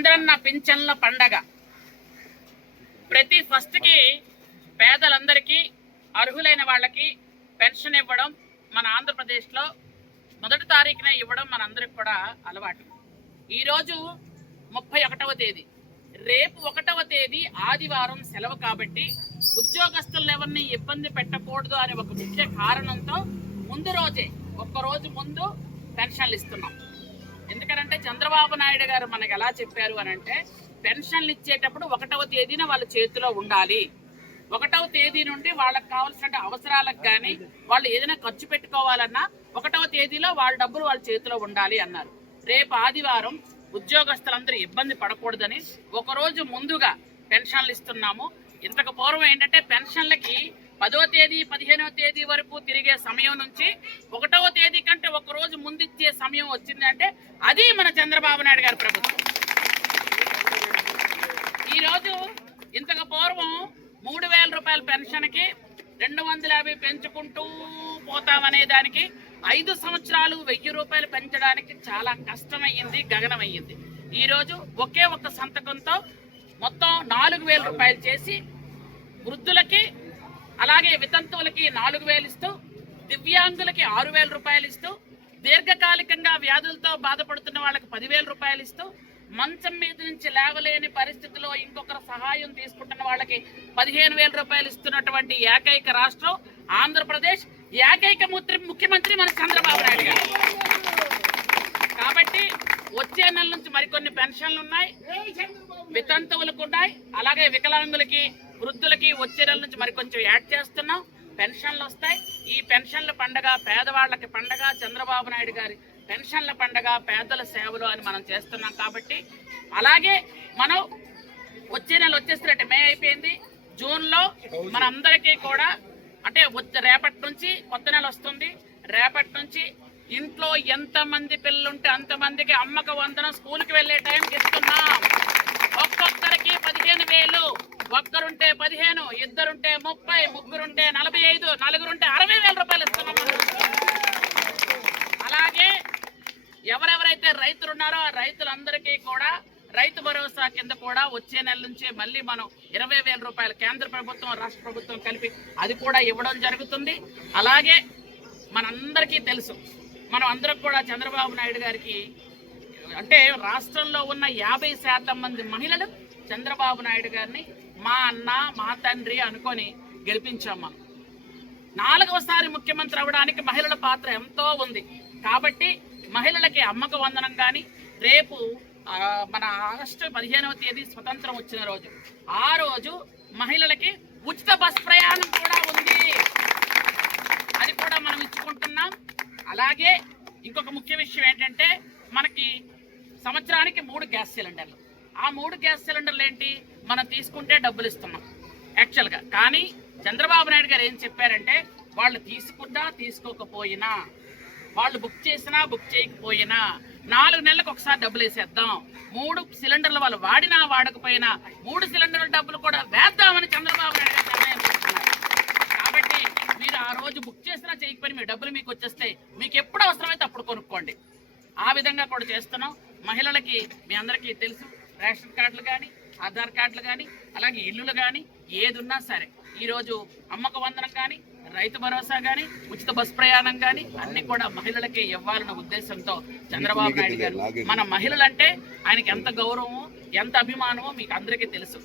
చంద్రన్న పింఛన్ల పండగ ప్రతి ఫస్ట్కి పేదలందరికీ అర్హులైన వాళ్ళకి పెన్షన్ ఇవ్వడం మన ఆంధ్రప్రదేశ్లో మొదటి తారీఖున ఇవ్వడం మనందరికి కూడా అలవాటు. ఈరోజు 31వ తేదీ, రేపు 1వ తేదీ ఆదివారం సెలవు కాబట్టి ఉద్యోగస్తులను ఎవరిని ఇబ్బంది పెట్టకూడదు అనే ఒక ముఖ్య కారణంతో ముందు రోజే ఒక్కరోజు ముందు పెన్షన్లు ఇస్తున్నాం. ఎందుకంటే చంద్రబాబు నాయుడు గారు మనకు ఎలా చెప్పారు అని అంటే, పెన్షన్లు ఇచ్చేటప్పుడు 1వ తేదీన వాళ్ళ చేతిలో ఉండాలి. 1వ తేదీ నుండి వాళ్ళకి కావాల్సిన అవసరాలకు కానీ వాళ్ళు ఏదైనా ఖర్చు పెట్టుకోవాలన్నా 1వ తేదీలో వాళ్ళ డబ్బులు వాళ్ళ చేతిలో ఉండాలి అన్నారు. రేపు ఆదివారం ఉద్యోగస్తులందరూ ఇబ్బంది పడకూడదని ఒకరోజు ముందుగా పెన్షన్లు ఇస్తున్నాము. ఇంతకు పూర్వం ఏంటంటే పెన్షన్లకి 10వ తేదీ 15వ తేదీ వరకు తిరిగే సమయం నుంచి 1వ తేదీ కంటే ఒకరోజు ముందు ఇచ్చే సమయం వచ్చిందంటే అది మన చంద్రబాబు నాయుడు గారి ప్రభుత్వం. ఈరోజు ఇంతకు పూర్వం 3,000 రూపాయల పెన్షన్కి 250 పెంచుకుంటూ పోతామనే దానికి 5 సంవత్సరాలు 1,000 రూపాయలు పెంచడానికి చాలా కష్టమయ్యింది, గగనమయ్యింది. ఈరోజు ఒకే ఒక్క సంతకంతో మొత్తం 4,000 రూపాయలు చేసి వృద్ధులకి అలాగే వితంతువులకి 4,000 ఇస్తూ, దివ్యాంగులకి 6,000 రూపాయలు ఇస్తూ, దీర్ఘకాలికంగా వ్యాధులతో బాధపడుతున్న వాళ్ళకి 10,000 రూపాయలు ఇస్తూ, మంచం మీద నుంచి లేవలేని పరిస్థితిలో ఇంకొకరు సహాయం తీసుకుంటున్న వాళ్ళకి 15,000 రూపాయలు ఇస్తున్నటువంటి ఏకైక రాష్ట్రం ఆంధ్రప్రదేశ్, ఏకైక ముఖ్యమంత్రి మన చంద్రబాబు నాయుడు గారు. కాబట్టి వచ్చే నెల నుంచి మరికొన్ని పెన్షన్లు ఉన్నాయి, వితంతువులకు ఉన్నాయి, అలాగే వికలాంగులకి వృద్ధులకి వచ్చే నెల నుంచి మరికొంచెం యాడ్ చేస్తున్నాం. పెన్షన్లు వస్తాయి. ఈ పెన్షన్ల పండగ పేదవాళ్ళకి పండగ, చంద్రబాబు నాయుడు గారి పెన్షన్ల పండగ, పేదల సేవలు అని మనం చేస్తున్నాం. కాబట్టి అలాగే మనం వచ్చే నెల వచ్చేసినట్టు మే అయిపోయింది, జూన్లో మనందరికీ కూడా అంటే రేపటి నుంచి కొత్త నెల వస్తుంది. రేపటి నుంచి ఇంట్లో ఎంతమంది పిల్లలుంటే అంతమందికి అమ్మక వందనం స్కూల్కి వెళ్ళే టైంకి ఇస్తున్నాం. ఒక్కొక్కరికి 15,000, ఒక్కరుంటే 15, ఇద్దరుంటే 30, ముగ్గురుంటే 45, నలుగురుంటే 60,000 రూపాయలు ఇస్తున్నాం. అలాగే ఎవరెవరైతే రైతులు ఉన్నారో ఆ రైతులందరికీ కూడా రైతు భరోసా కింద కూడా వచ్చే నెల నుంచి మళ్ళీ మనం 20,000 రూపాయలు కేంద్ర ప్రభుత్వం రాష్ట్ర ప్రభుత్వం కలిపి అది కూడా ఇవ్వడం జరుగుతుంది. అలాగే మనందరికీ తెలుసు, మనం అందరం కూడా చంద్రబాబు నాయుడు గారికి అంటే రాష్ట్రంలో ఉన్న 50% మంది మహిళలు చంద్రబాబు నాయుడు గారిని మా అన్న మా తండ్రి అనుకొని గెలిపించాం. మనం 4వసారి ముఖ్యమంత్రి అవ్వడానికి మహిళల పాత్ర ఎంతో ఉంది. కాబట్టి మహిళలకి అమ్మక వందనం కానీ, రేపు మన ఆగస్టు 15వ తేదీ స్వతంత్రం వచ్చిన రోజు, ఆ రోజు మహిళలకి ఉచిత బస్ ప్రయాణం కూడా ఉంది, అది కూడా మనం ఇచ్చుకుంటున్నాం. అలాగే ఇంకొక ముఖ్య విషయం ఏంటంటే, మనకి సంవత్సరానికి 3 గ్యాస్ సిలిండర్లు. ఆ 3 గ్యాస్ సిలిండర్లు ఏంటి, మనం తీసుకుంటే డబ్బులు ఇస్తున్నాం యాక్చువల్గా. కానీ చంద్రబాబు నాయుడు గారు ఏం చెప్పారంటే, వాళ్ళు తీసుకున్నా తీసుకోకపోయినా, వాళ్ళు బుక్ చేసినా బుక్ చేయకపోయినా 4 నెలలకు ఒకసారి డబ్బులు వేసేద్దాం. 3 సిలిండర్లు వాళ్ళు వాడినా వాడకపోయినా 3 సిలిండర్ల డబ్బులు కూడా వేద్దామని చంద్రబాబు నాయుడు గారు నిర్ణయం తీసుకున్నారు. కాబట్టి మీరు ఆ రోజు బుక్ చేసినా చేయకపోయినా మీ డబ్బులు మీకు వచ్చేస్తాయి, మీకు ఎప్పుడు అవసరమైతే అప్పుడు కొనుక్కోండి. ఆ విధంగా కూడా చేస్తున్నాం. మహిళలకి మీ అందరికీ తెలుసు, రేషన్ కార్డులు కానీ, ఆధార్ కార్డులు కానీ, అలాగే ఇల్లులు కానీ ఏది ఉన్నా సరే ఈరోజు అమ్మక వందనం కానీ, రైతు భరోసా కానీ, ఉచిత బస్ ప్రయాణం కానీ అన్ని కూడా మహిళలకే ఇవ్వాలన్న ఉద్దేశంతో చంద్రబాబు నాయుడు గారు, మన మహిళలంటే ఆయనకి ఎంత గౌరవమో ఎంత అభిమానమో మీకు అందరికీ తెలుసు.